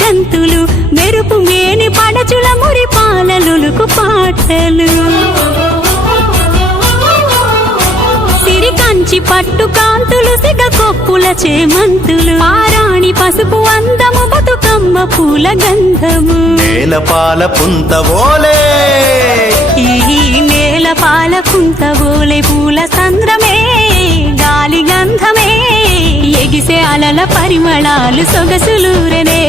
గంతులు మెరుపు మేని పడచుల మురి పాలలులకు పాటలు సిరి కంచి పట్టు కాంతులు సిగ కొప్పుల చేమంతులు పారాణి పసుపు అందము బతుకమ్మ పూల గంధము నేల పాల పుంతవోలే ఈ నేల పాల పుంతవోలే పూల సంద్రమే గాలి గంధమే ఎగిసే అలల పరిమళాలు సొగసులూరనే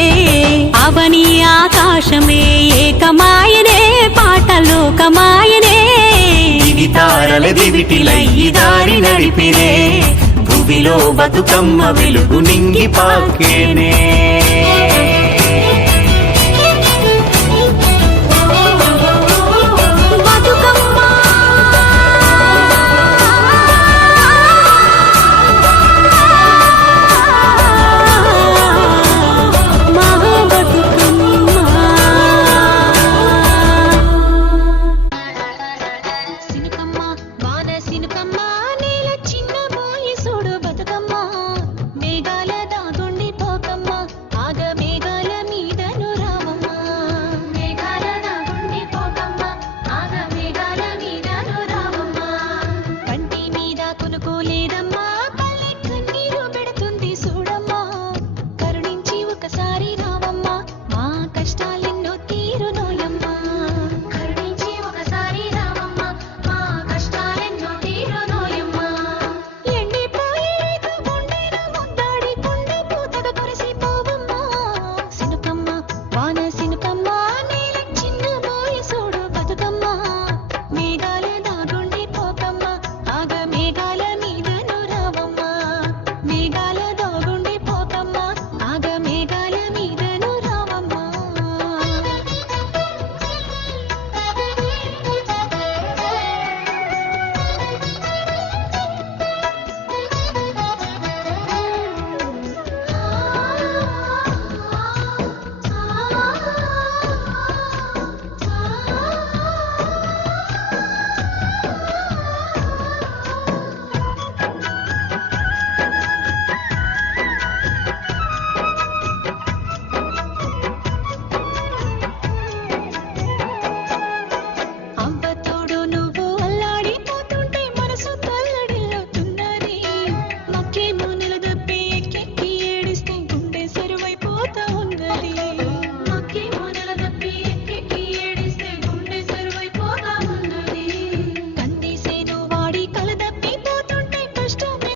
అవని ఆకాశమే ఏకమాయనే పాటలోకమాయనే తారల దివిటిలయ్యి దారి నడిపినే భువిలో బతుకమ్మ వెలుగు నింగి పాకేనే